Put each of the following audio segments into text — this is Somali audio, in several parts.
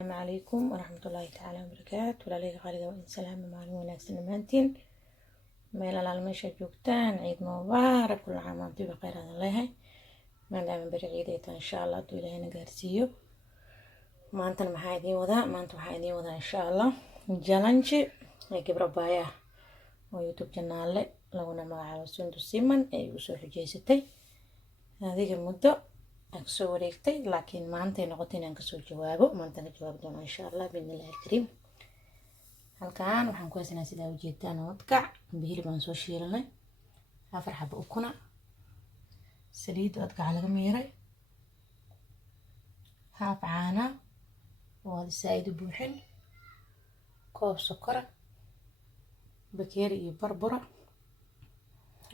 السلام عليكم ورحمة الله تعالى وبركاته. walaaleyga qaaliga waa idin salaama maalin wanaagsan dhammaantiin meel alaal meesha joogtaan ciid mubaarak kula caam antii baqayr aan leeyahay maadaama bari ciid ay tahay insha Allah hadduu ilaahayna gaarsiiyo. maanta waxaa idiin wadaa insha Allah challenge ay gabra baaya oo YouTube channel laguna magacaabo Sundu Siman ay ugu soo xujeysatay adiga muddo soo wareegtay laakiin maanta ay noqotay inaan kasoo jawaabo maanta ka jawaabi doono insha Allah biidhnillaahi kariim. halkaan waxaan ku haysanaa sida ujeedaan wadkac hilib aan soo shiilanay 4 xabo ukuna saliid wadkac laga miiray haaf caana oo saaid buuxin koob sokor bakeeri iyo barbara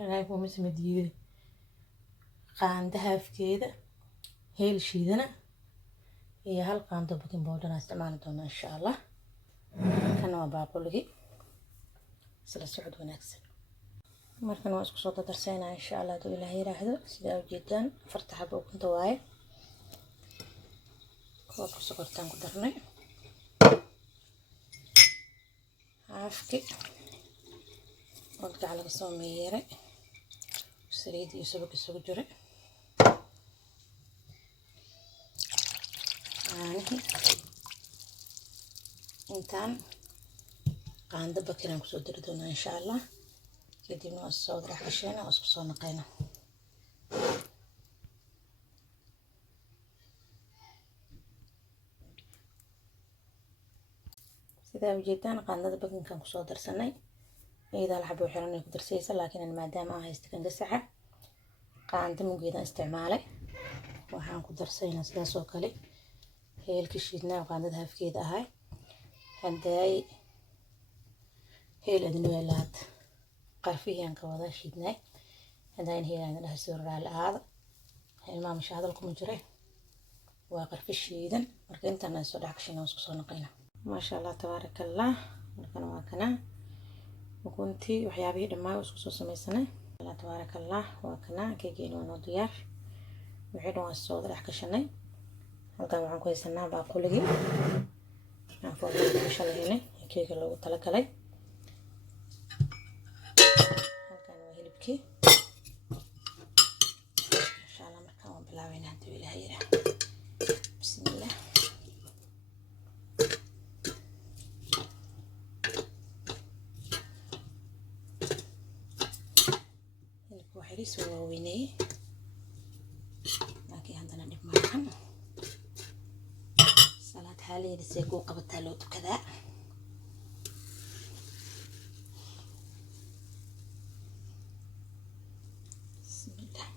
raayib oo mismadiide qaanda haafkeeda heel shiidana iyo hal qaando baking powder aan isticmaali doono insha Allah. kana waa baaquligi sida socod wanaagsan markan waa isku soo darsaynaa insha Allah hadduu Ilaahay yiraahdo sida ujeedaan 4 xabo ukunta waaye koobka sokortaan ku darnay haafki wadkac laga soo meeray saliid iyo subag isugu jiray intaan qaando bakeeri ku soo dari doonaa insha Allah kadibna waa soo dhaqashayna oo isku soo naqayna. sida ujeedaan qaandada bakinkan ku soo darsanay iyada la xabo xiran ay ku darsaysa laakiin maadaama aan haysto kan gasaca qaando mugeeda isticmaalay waxaan ku darsaynaa sidaas oo kale heelka shiidnaa qaandada haafkeeda ahay haday heel adina weelaad qarfiyan ka wada shiidnay hadaan heelaan la soo raalaada ilmaha mashadal kuma jire waa qarfi shiidan marka intaan soo dhaxshin oo isku soo naqayna ma sha Allah tabarakallah. markan waa kana ukuntii waxyaabihii dhammaan isku soo samaysanay Allah tabarakallah waa kana keegeen waa diyaar wixii dhan soo dhaxshanay halkaan waxaan ku haysanaa baaquligi aan foornada shalay keega loogu talagalay halkaan waa hilibkii insha Allah markaan waan bilaabaynaa hadduu Ilaahay yiraahdo bismillah. hilibku waxaa ii soo waaweynay laakiin haddana dhib maahan salaad xaaliyada si ku qabataa loo tukadaa. bismillah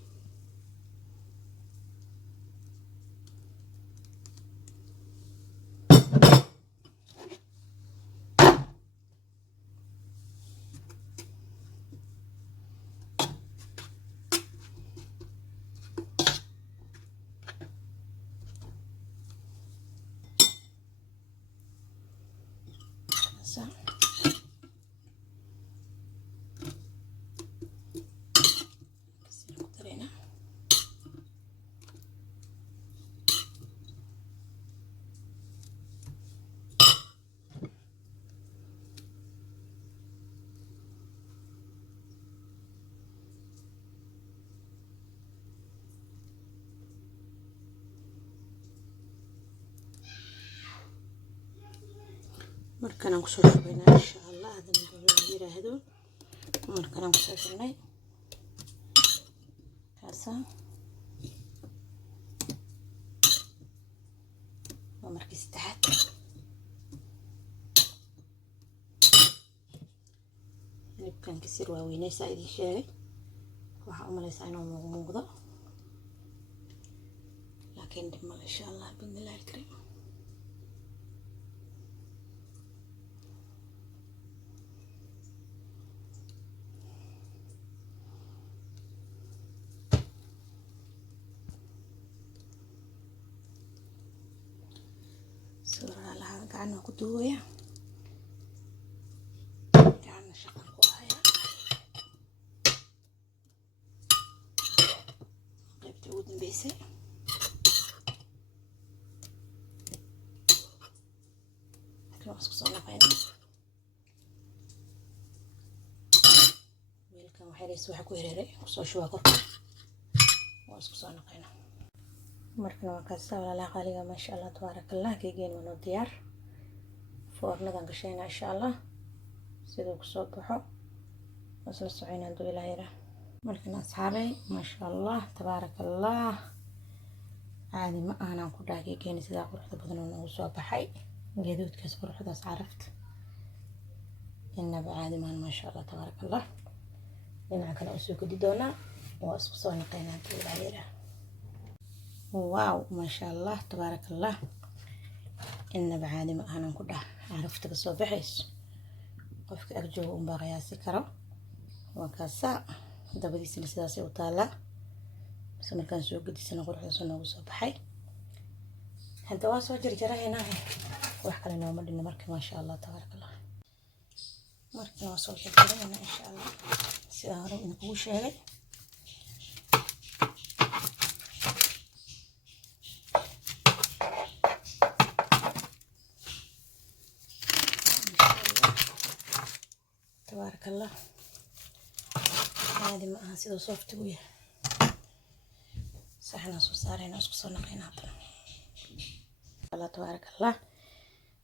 markan aan ku soo shubaynaa insha Allah hadana la yiraahdo markan aan ku soo shubnay kaasa waa markii saddexaad hilibkan kasir waa weynaysa idin sheegay waxaa u malaysaa inuu muuqdo laakiin dib ma insha Allah biidhnillaahi kariim. gacan ku duubaya gacan shaqo ku haya qaybta ugu dambeysay isku soo naqayna weelkan waxa ku hereeray kusoo shubaa korka waa isku soo naqayna markana waa kaasa walaalaha qaaliga maasha Allah tabarakallah keegeen waa noo diyaar foornadan gashayna insha Allah sidoo ku soo baxo wasla socoynaa duu ilaahay ra markana asxaabay maasha Allah tabarakallah caadi ma aanan ku dhaagay keeni sida quruxda badan oo nagu soo baxay geedudkaas quruxdaas carafta inaba caadi ma maasha Allah tabarakallah dhinaca kale oo soo gudi doona waa isku soo naqaynaa duu ilaahay ra واو ما شاء الله تبارك الله إن بعادي ما أنا نقولها عرفت قصو بحيس قفك أرجو مباغيا سكرة وكاسا دابا دي سلسلاسي وطالع بس ما كان سوق دي سنة غروح سنة وصو بحي هدا واسو جرجرة هنا وحكا لنا ومدنا مركي ما شاء الله تبارك الله مركي واسو جرجرة هنا إن شاء الله سيارة إنكو شيء تبارك الله هذه معها سيدو صوفت ويا صحنا صارين اسكو نقينا الله تبارك الله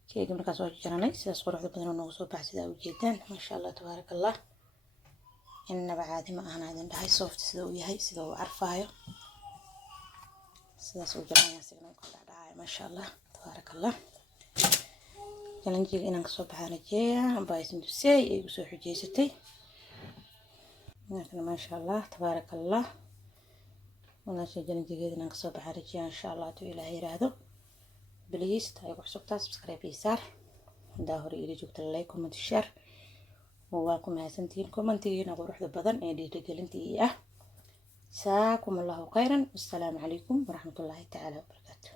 كيك مركز سو جراني سيداس قروxda badan oo nagu soo baxay sida u jeedaan ma sha Allah تبارك الله inna baadi ma ahna idin dhahay soft sida uu yahay sida uu arfaayo sidaas uu jaraanaya sidoo kale dhacay ma sha Allah تبارك الله jalanjiga inaan kasoo baxaan rajeeyaa baayisin dusay ay u soo xujeysatay markana ma sha Allah تبارك الله walaashay jalanjigeeda inaan kasoo baxaan rajeeyaa insha Allah tuu ilaahay yiraahdo please taay ku xusubtaa subscribe isaar hadaa hore ila joogta like comment share waa ku mahadsantiin commentigiina quruxda badan ee dhiirigelintii ah jazaakum Allahu khayran. Assalaamu calaykum waraxmatullaahi tacaala wabarakaatuh.